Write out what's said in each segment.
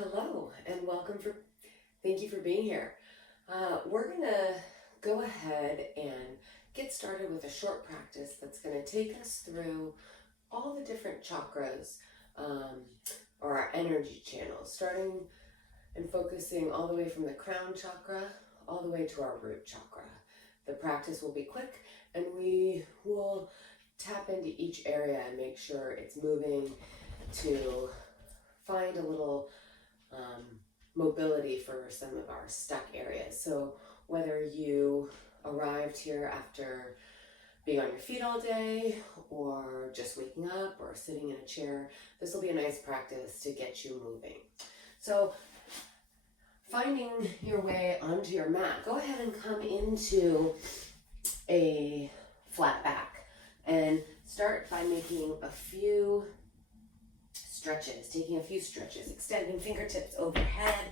Hello and thank you for being here. We're gonna go ahead and get started with a short practice that's gonna take us through all the different chakras um, or our energy channels, starting and focusing all the way from the crown chakra all the way to our root chakra. The practice will be quick and we will tap into each area and make sure it's moving to find a little mobility for some of our stuck areas. So whether you arrived here after being on your feet all day or just waking up or sitting in a chair, this will be a nice practice to get you moving. So finding your way onto your mat, go ahead and come into a flat back and start by making a few stretches, taking a few stretches, extending fingertips overhead.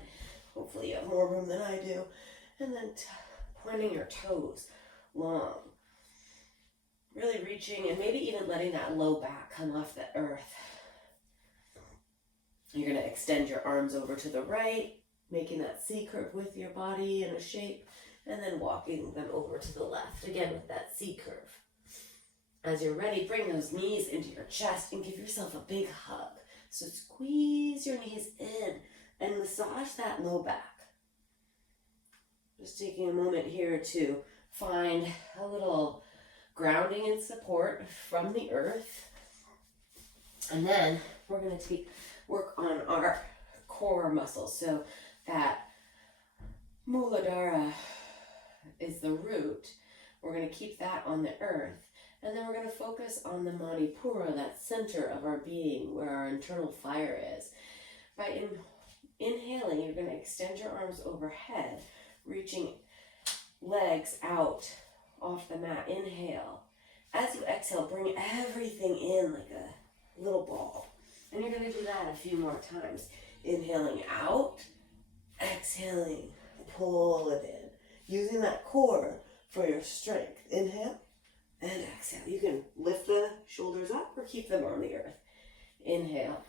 Hopefully you have more room than I do. And then pointing your toes long. Really reaching and maybe even letting that low back come off the earth. You're going to extend your arms over to the right, making that C curve with your body in a shape, and then walking them over to the left, again with that C curve. As you're ready, bring those knees into your chest and give yourself a big hug. So squeeze your knees in and massage that low back. Just taking a moment here to find a little grounding and support from the earth. And then we're going to work on our core muscles. So that Muladhara is the root. We're going to keep that on the earth. And then we're going to focus on the Manipura, that center of our being, where our internal fire is. By inhaling, you're going to extend your arms overhead, reaching legs out off the mat. Inhale. As you exhale, bring everything in like a little ball. And you're going to do that a few more times. Inhaling out, exhaling, pull it in. Using that core for your strength. Inhale. And exhale. You can lift the shoulders up or keep them on the earth. Inhale.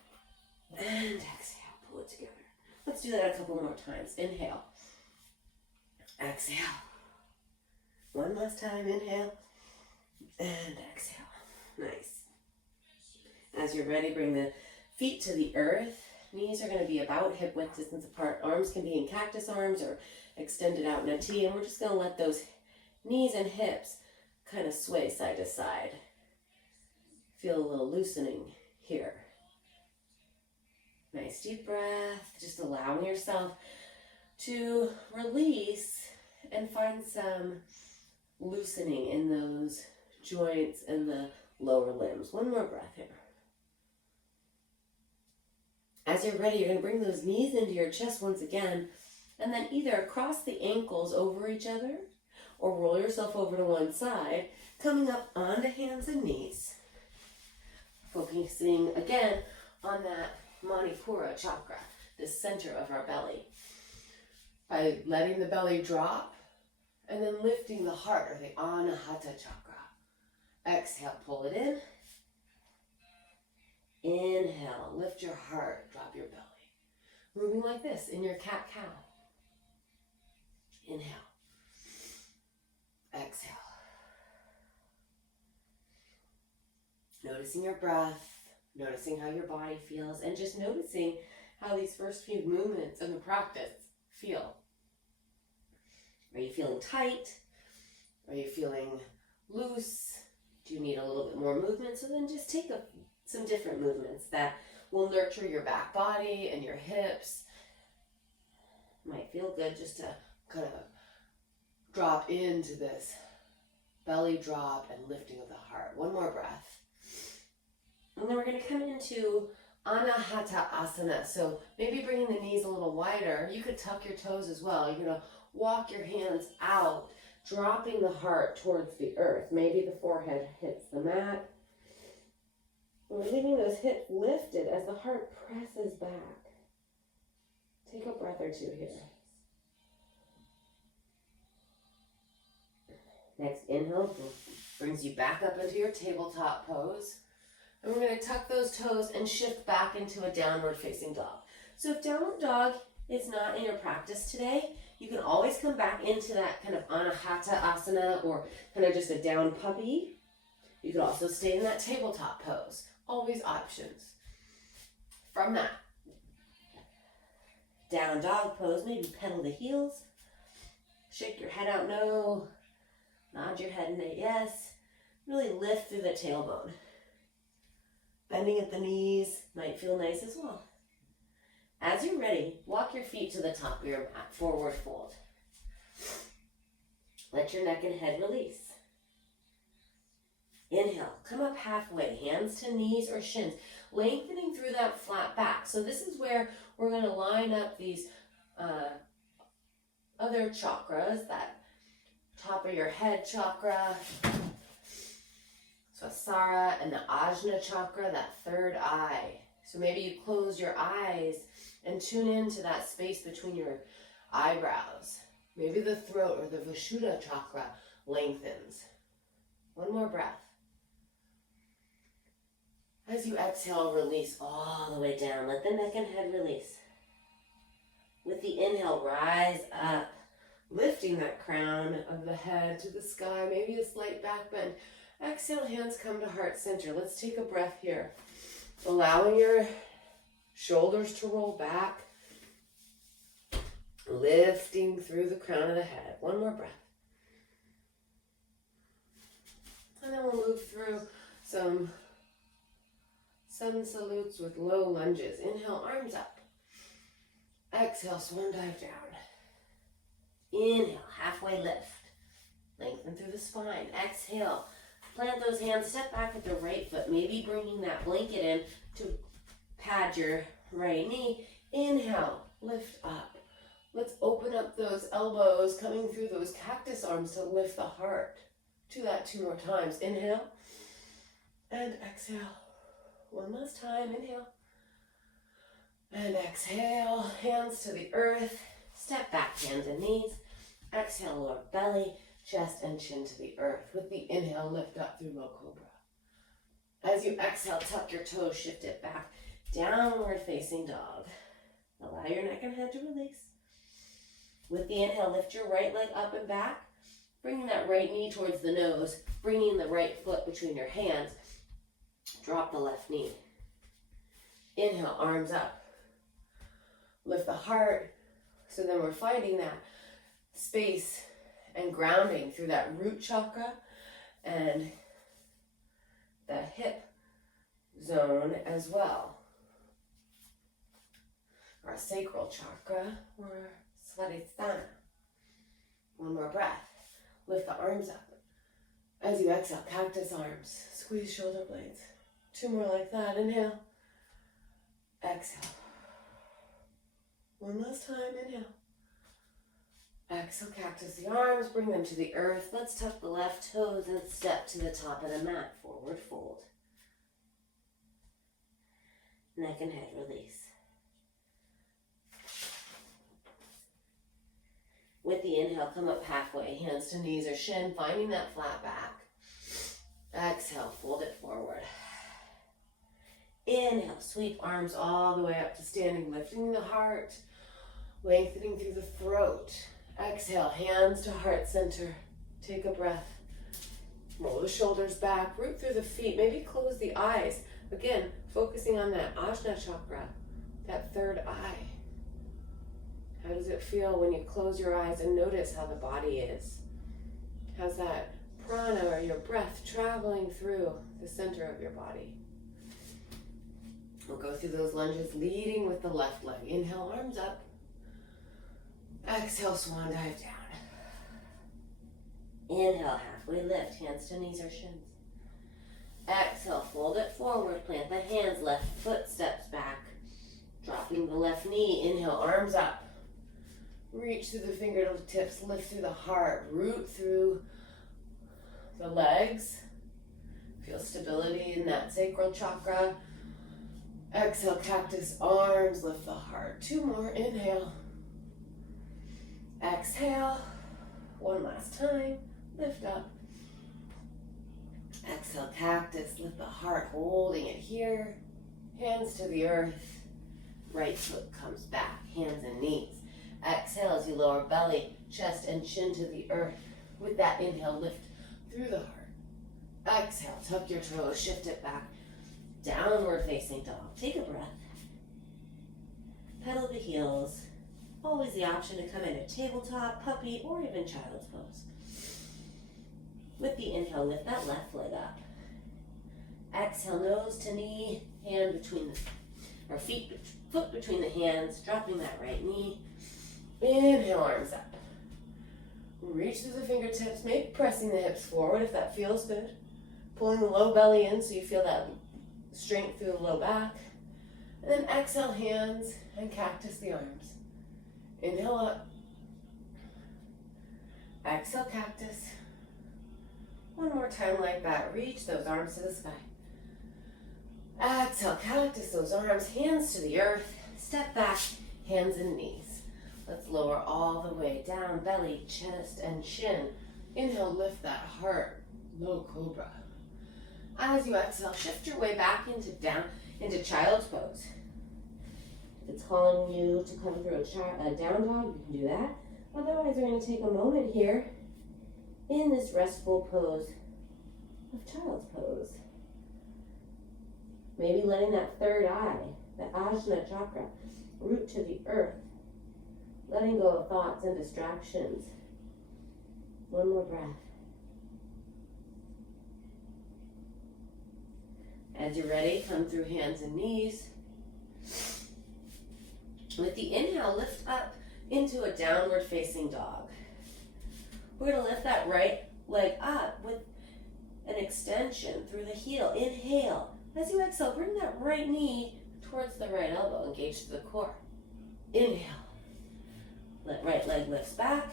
And exhale. Pull it together. Let's do that a couple more times. Inhale. Exhale. One last time. Inhale. And exhale. Nice. As you're ready, bring the feet to the earth. Knees are going to be about hip width distance apart. Arms can be in cactus arms or extended out in a T. And we're just going to let those knees and hips kind of sway side to side. Feel a little loosening here. Nice deep breath, just allowing yourself to release and find some loosening in those joints and the lower limbs. One more breath here. As you're ready, you're going to bring those knees into your chest once again, and then either cross the ankles over each other or roll yourself over to one side, coming up onto hands and knees. Focusing again on that Manipura chakra, the center of our belly. By letting the belly drop and then lifting the heart, or the Anahata chakra. Exhale, pull it in. Inhale, lift your heart, drop your belly. Moving like this in your cat-cow. Inhale. Exhale. Noticing your breath, noticing how your body feels, and just noticing how these first few movements in the practice feel. Are you feeling tight? Are you feeling loose? Do you need a little bit more movement? So then just take some different movements that will nurture your back body and your hips. Might feel good just to kind of drop into this belly drop and lifting of the heart. One more breath. And then we're going to come into Anahata Asana. So maybe bringing the knees a little wider. You could tuck your toes as well. You're going to walk your hands out, dropping the heart towards the earth. Maybe the forehead hits the mat. And we're leaving those hips lifted as the heart presses back. Take a breath or two here. Next inhale brings you back up into your tabletop pose. And we're going to tuck those toes and shift back into a downward facing dog. So if downward dog is not in your practice today, you can always come back into that kind of anahata asana or kind of just a down puppy. You can also stay in that tabletop pose. Always options. From that, down dog pose, maybe pedal the heels. Shake your head out, no. Nod your head, yes. Really lift through the tailbone. Bending at the knees might feel nice as well. As you're ready, walk your feet to the top of your mat, forward fold. Let your neck and head release. Inhale, come up halfway, hands to knees or shins, lengthening through that flat back. So this is where we're going to line up these other chakras, that top of your head chakra, Swasara, and the Ajna chakra, that third eye. So maybe you close your eyes and tune into that space between your eyebrows. Maybe the throat or the Vishuddha chakra lengthens. One more breath. As you exhale, release all the way down. Let the neck and head release. With the inhale, rise up, lifting that crown of the head to the sky, maybe a slight back bend. Exhale, hands come to heart center. Let's take a breath here. Allowing your shoulders to roll back, lifting through the crown of the head. One more breath. And then we'll move through some sun salutes with low lunges. Inhale, arms up. Exhale, swan dive down. Inhale, halfway lift. Lengthen through the spine. Exhale, plant those hands, step back with the right foot, maybe bringing that blanket in to pad your right knee. Inhale, lift up. Let's open up those elbows, coming through those cactus arms to lift the heart. Do that 2 more times. Inhale and exhale. One last time. Inhale and exhale. Hands to the earth. Step back, hands and knees. Exhale, lower belly, chest and chin to the earth. With the inhale, lift up through low cobra. As you exhale, tuck your toes, shift it back. Downward facing dog. Allow your neck and head to release. With the inhale, lift your right leg up and back. Bringing that right knee towards the nose. Bringing the right foot between your hands. Drop the left knee. Inhale, arms up. Lift the heart. So then we're finding that space and grounding through that root chakra and the hip zone as well. Our sacral chakra or Svadhisthana. One more breath. Lift the arms up. As you exhale, cactus arms. Squeeze shoulder blades. 2 more like that. Inhale. Exhale. One last time. Inhale. Exhale, cactus the arms. Bring them to the earth. Let's tuck the left toes and step to the top of the mat. Forward fold. Neck and head release. With the inhale, come up halfway, hands to knees or shin, finding that flat back. Exhale, fold it forward. Inhale, sweep arms all the way up to standing, lifting the heart, lengthening through the throat. Exhale, hands to heart center. Take a breath. Roll the shoulders back, root through the feet, maybe close the eyes. Again, focusing on that Ajna chakra, that third eye. How does it feel when you close your eyes and notice how the body is? How's that prana or your breath traveling through the center of your body? We'll go through those lunges, leading with the left leg. Inhale, arms up. Exhale, swan dive down. Inhale, halfway lift, hands to knees or shins. Exhale, fold it forward, plant the hands, left foot steps back. Dropping the left knee, inhale, arms up. Reach through the fingertips, lift through the heart, root through the legs. Feel stability in that sacral chakra. Exhale, cactus arms, lift the heart. 2 more, inhale. Exhale, one last time, lift up. Exhale, cactus, lift the heart, holding it here. Hands to the earth. Right foot comes back, hands and knees. Exhale as you lower belly, chest and chin to the earth. With that inhale, lift through the heart. Exhale, tuck your toes, shift it back. Downward facing dog. Take a breath. Pedal the heels. Always the option to come into tabletop, puppy, or even child's pose. With the inhale, lift that left leg up. Exhale, nose to knee, hand between the, or foot between the hands, dropping that right knee. Inhale, arms up. Reach through the fingertips, maybe pressing the hips forward if that feels good. Pulling the low belly in so you feel that strength through the low back. And then exhale, hands, and cactus the arms. Inhale up. Exhale, cactus. One more time like that. Reach those arms to the sky. Exhale, cactus those arms, hands to the earth. Step back, hands and knees. Let's lower all the way down, belly, chest, and chin. Inhale, lift that heart, low cobra. As you exhale, shift your way back into child's pose. If it's calling you to come through a down dog, you can do that. Otherwise, we're going to take a moment here in this restful pose of child's pose. Maybe letting that third eye, the Ajna chakra, root to the earth. Letting go of thoughts and distractions. One more breath. As you're ready, come through hands and knees. With the inhale, lift up into a downward facing dog. We're going to lift that right leg up with an extension through the heel. Inhale. As you exhale, bring that right knee towards the right elbow. Engage to the core. Inhale. Right leg lifts back.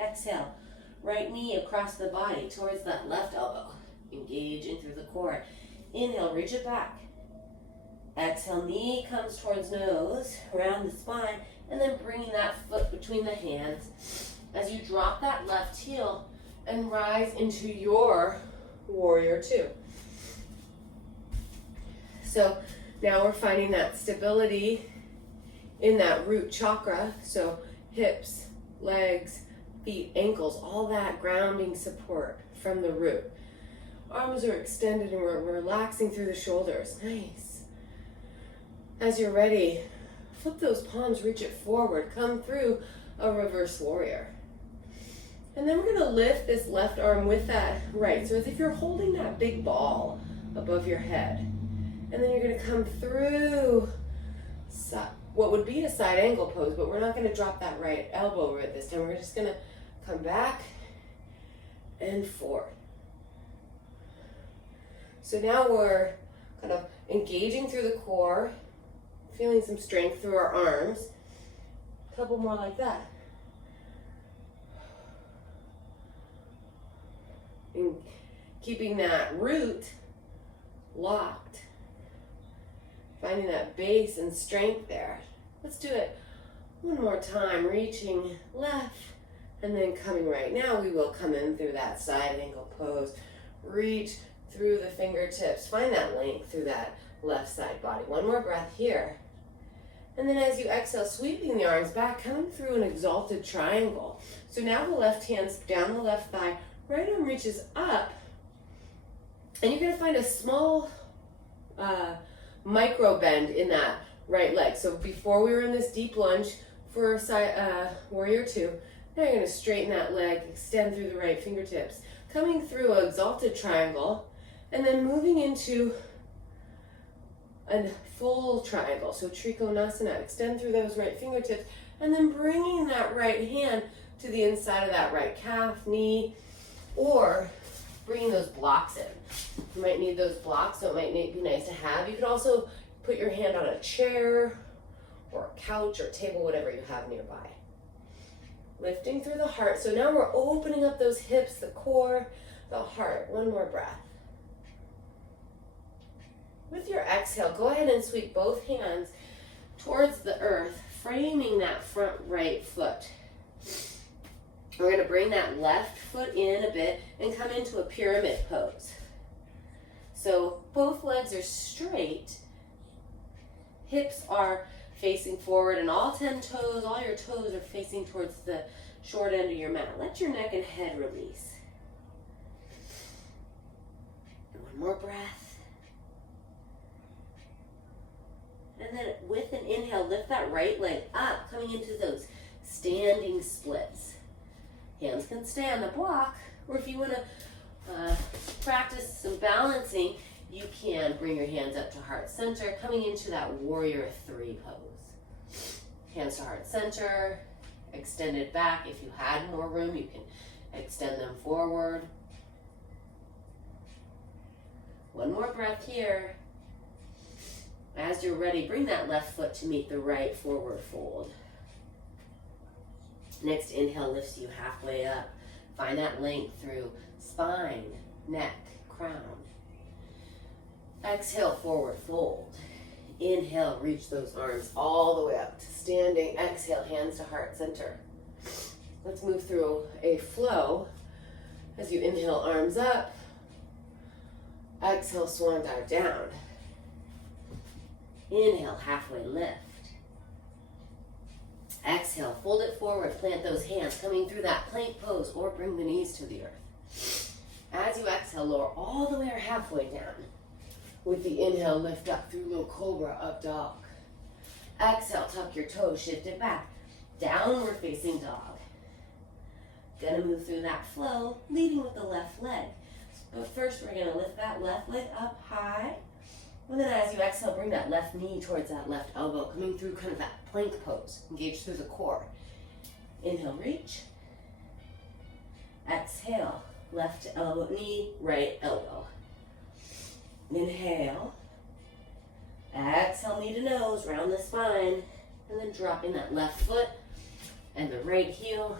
Exhale. Right knee across the body towards that left elbow. Engaging through the core. Inhale, reach it back. Exhale, knee comes towards nose, around the spine, and then bringing that foot between the hands as you drop that left heel and rise into your warrior two. So now we're finding that stability in that root chakra. So hips, legs, feet, ankles, all that grounding support from the root. Arms are extended and we're relaxing through the shoulders. Nice. As you're ready, flip those palms, reach it forward, come through a reverse warrior. And then we're going to lift this left arm with that right. So as if you're holding that big ball above your head. And then you're going to come through what would be a side angle pose, but we're not going to drop that right elbow right this time. We're just going to come back and forward. So now we're kind of engaging through the core, feeling some strength through our arms. A couple more like that. And keeping that root locked. Finding that base and strength there. Let's do it one more time, reaching left and then coming right. Now we will come in through that side angle pose. Reach through the fingertips. Find that length through that left side body. One more breath here. And then as you exhale, sweeping the arms back, coming through an exalted triangle. So now the left hand's down the left thigh, right arm reaches up, and you're going to find a small micro bend in that right leg. So before we were in this deep lunge for warrior two, now you're going to straighten that leg, extend through the right fingertips, coming through an exalted triangle, and then moving into a full triangle. So Trikonasana, extend through those right fingertips, and then bringing that right hand to the inside of that right calf, knee, or bringing those blocks in. You might need those blocks, so it might be nice to have. You could also put your hand on a chair or a couch or table, whatever you have nearby. Lifting through the heart. So now we're opening up those hips, the core, the heart. One more breath. With your exhale, go ahead and sweep both hands towards the earth, framing that front right foot. We're going to bring that left foot in a bit and come into a pyramid pose. So both legs are straight. Hips are facing forward, and all 10 toes, all your toes are facing towards the short end of your mat. Let your neck and head release. And one more breath. And then with an inhale, lift that right leg up, coming into those standing splits. Hands can stay on the block, or if you want to practice some balancing, you can bring your hands up to heart center, coming into that warrior 3 pose. Hands to heart center, extended back. If you had more room, you can extend them forward. One more breath here. As you're ready, bring that left foot to meet the right forward fold. Next inhale lifts you halfway up. Find that length through spine, neck, crown. Exhale, forward fold. Inhale, reach those arms all the way up to standing. Exhale, hands to heart center. Let's move through a flow as you inhale, arms up. Exhale, swan dive down. Inhale, halfway lift. Exhale, fold it forward, plant those hands, coming through that plank pose, or bring the knees to the earth. As you exhale, lower all the way or halfway down. With the inhale, lift up through low cobra, up dog. Exhale, tuck your toes, shift it back. Downward facing dog. Gonna move through that flow, leading with the left leg. But first, we're gonna lift that left leg up high. And then as you exhale, bring that left knee towards that left elbow, coming through kind of that plank pose. Engage through the core. Inhale, reach. Exhale, left elbow, knee, right elbow. Inhale. Exhale, knee to nose, round the spine. And then dropping that left foot and the right heel.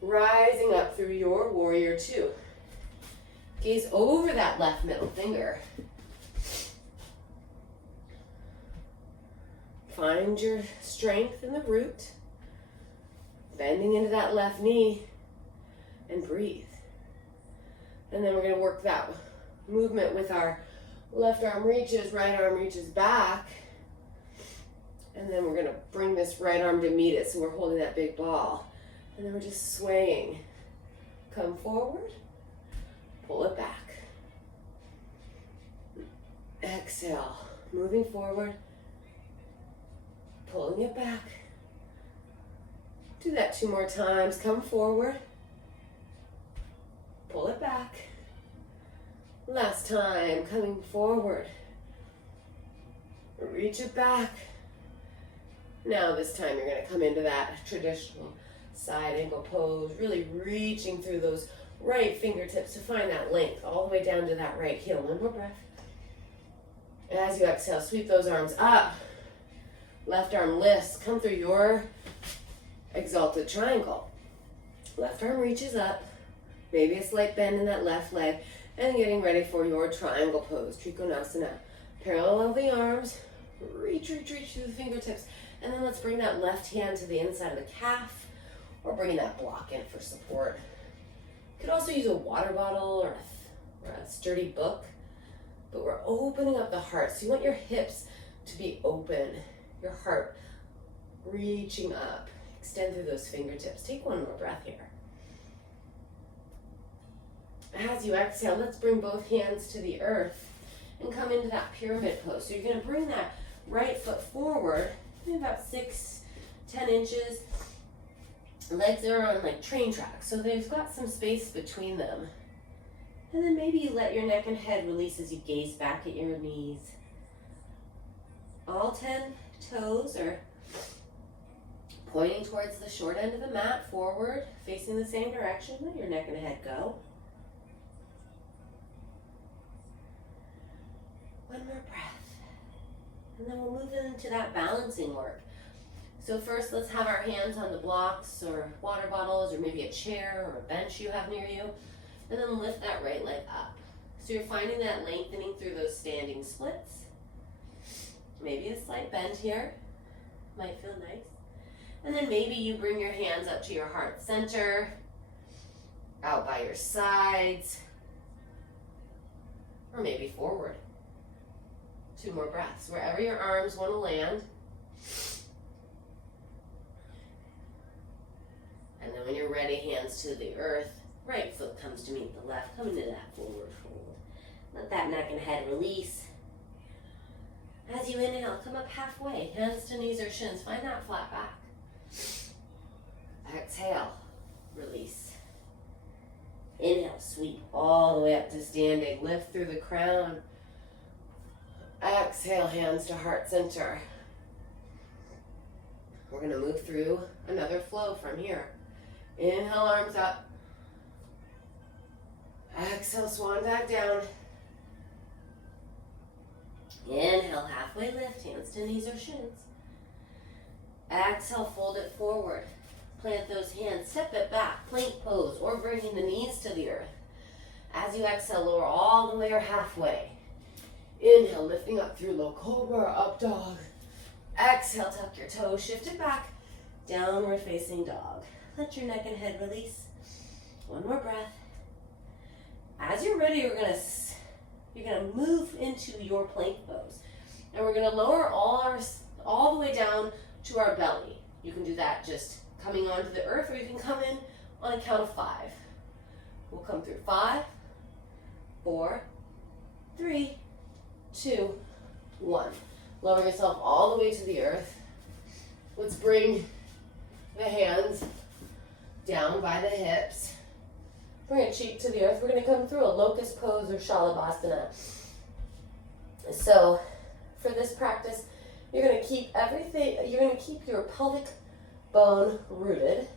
Rising up through your warrior 2. Gaze over that left middle finger. Find your strength in the root. Bending into that left knee. And breathe. And then we're going to work that movement with our left arm reaches, right arm reaches back. And then we're going to bring this right arm to meet it. So we're holding that big ball. And then we're just swaying. Come forward. Pull it back. Exhale. Moving forward. Pulling it back. Do that 2 more times. Come forward. Pull it back. Last time, coming forward. Reach it back. Now this time you're going to come into that traditional side angle pose, really reaching through those right fingertips to find that length all the way down to that right heel. One more breath. As you exhale, sweep those arms up. Left arm lifts. Come through your exalted triangle. Left arm reaches up. Maybe a slight bend in that left leg. And getting ready for your triangle pose, Trikonasana. Parallel the arms. Reach through the fingertips. And then let's bring that left hand to the inside of the calf. Or bringing that block in for support. You could also use a water bottle or a sturdy book. But we're opening up the heart. So you want your hips to be open. Your heart reaching up. Extend through those fingertips. Take one more breath here. As you exhale, let's bring both hands to the earth and come into that pyramid pose. So you're going to bring that right foot forward, maybe about 6-10 inches. Legs are on like train tracks, so they've got some space between them. And then maybe you let your neck and head release as you gaze back at your knees. All 10 toes are pointing towards the short end of the mat, forward, facing the same direction. Let your neck and head go. One more breath. And then we'll move into that balancing work. So first, let's have our hands on the blocks or water bottles or maybe a chair or a bench you have near you. And then lift that right leg up. So you're finding that lengthening through those standing splits. Maybe a slight bend here. Might feel nice. And then maybe you bring your hands up to your heart center, out by your sides, or maybe forward. 2 more breaths. Wherever your arms want to land, And then when you're ready, hands to the earth. Right foot comes to meet the left. Come into that forward fold. Let that neck and head release. As you inhale, come up halfway. Hands to knees or shins. Find that flat back. Exhale. Release. Inhale, sweep all the way up to standing. Lift through the crown. Exhale, hands to heart center. We're going to move through another flow from here. Inhale, arms up. Exhale, swan dive down. Inhale, halfway lift, hands to knees or shins. Exhale, fold it forward. Plant those hands, step it back, plank pose, or bringing the knees to the earth. As you exhale, lower all the way or halfway. Inhale, lifting up through low cobra, up dog. Exhale, tuck your toes, shift it back, downward facing dog. Let your neck and head release. One more breath. As you're ready, you're gonna move into your plank pose. And we're gonna lower all the way down to our belly. You can do that just coming onto the earth, or you can come in on a count of 5. We'll come through 5, 4, 3, 2, 1. Lower yourself all the way to the earth. Let's bring the hands down by the hips. Bring a cheek to the earth. We're going to come through a locust pose or shalabhasana. So for this practice, you're going to keep your pelvic bone rooted.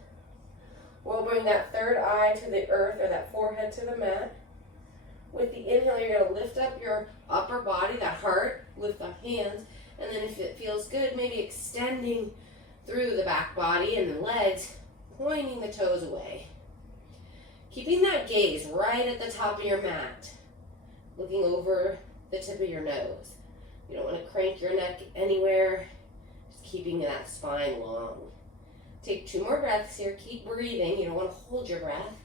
We'll bring that third eye to the earth, or that forehead to the mat. With the inhale, you're going to lift up your upper body, that heart, lift the hands, and then if it feels good, maybe extending through the back body and the legs, pointing the toes away. Keeping that gaze right at the top of your mat, looking over the tip of your nose. You don't want to crank your neck anywhere, just keeping that spine long. Take 2 more breaths here. Keep breathing. You don't want to hold your breath.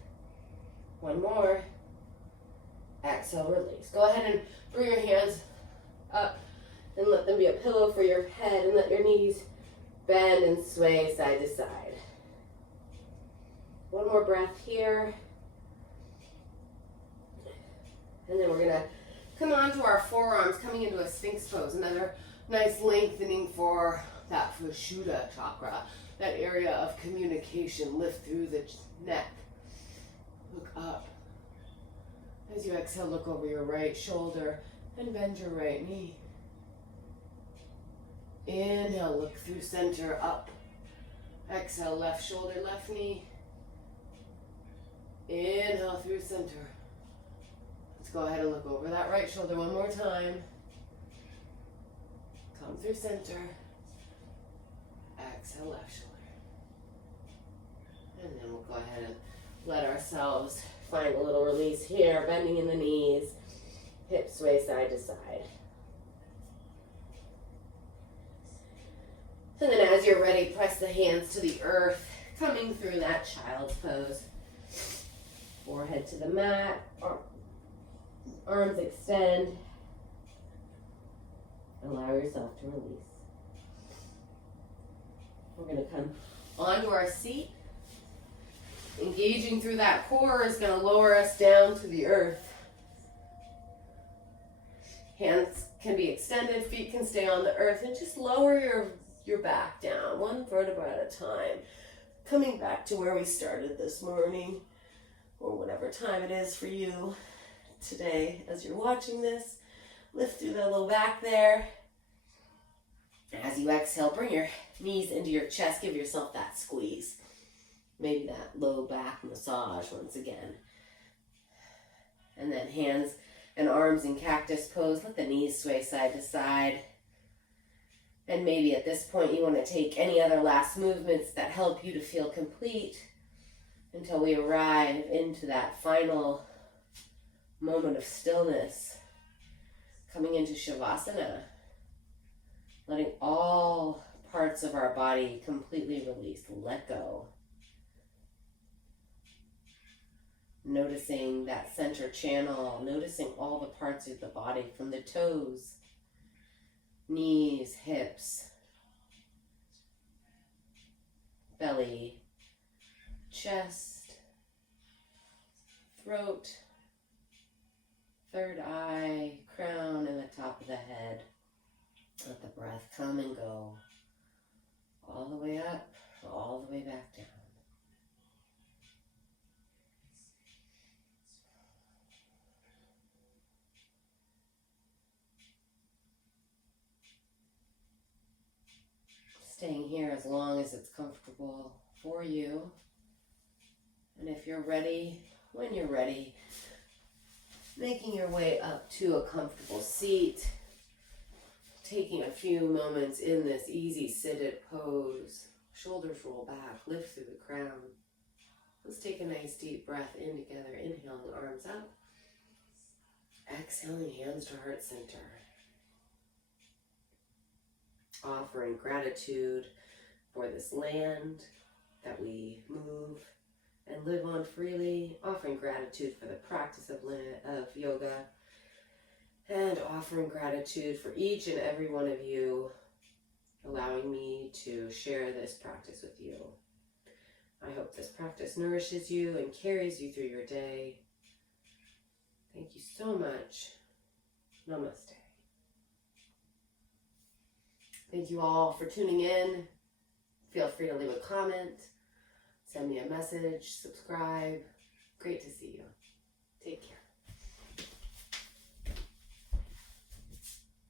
1 more. Exhale, release. Go ahead and bring your hands up and let them be a pillow for your head, and let your knees bend and sway side to side. 1 more breath here. And then we're going to come onto our forearms, coming into a sphinx pose. Another nice lengthening for that Vishuddha chakra, that area of communication. Lift through the neck. Look up. As you exhale, look over your right shoulder and bend your right knee. Inhale, look through center, up. Exhale, left shoulder, left knee. Inhale through center. Let's go ahead and look over that right shoulder 1 more time. Come through center. Exhale, left shoulder. And then we'll go ahead and let ourselves find a little release here, bending in the knees, hips sway side to side. And then as you're ready, press the hands to the earth, coming through that child's pose. Forehead to the mat, arms extend. Allow yourself to release. We're going to come onto our seat. Engaging through that core is going to lower us down to the earth. Hands can be extended, feet can stay on the earth, and just lower your back down, 1 vertebra at a time. Coming back to where we started this morning, or whatever time it is for you today as you're watching this. Lift through the low back there. As you exhale, bring your knees into your chest, give yourself that squeeze. Maybe that low back massage once again. And then hands and arms in cactus pose. Let the knees sway side to side. And maybe at this point you want to take any other last movements that help you to feel complete until we arrive into that final moment of stillness. Coming into Shavasana. Letting all parts of our body completely release. Let go. Noticing that center channel, noticing all the parts of the body from the toes, knees, hips, belly, chest, throat, third eye, crown, and the top of the head. Let the breath come and go all the way up, all the way back down. Staying here as long as it's comfortable for you. And if you're ready, when you're ready, making your way up to a comfortable seat, taking a few moments in this easy seated pose. Shoulders roll back, lift through the crown. Let's take a nice deep breath in together, inhaling arms up. Exhaling hands to heart center. Offering gratitude for this land that we move and live on freely. Offering gratitude for the practice of yoga. And offering gratitude for each and every one of you allowing me to share this practice with you. I hope this practice nourishes you and carries you through your day. Thank you so much. Namaste. Thank you all for tuning in. Feel free to leave a comment, send me a message, subscribe. Great to see you. Take care.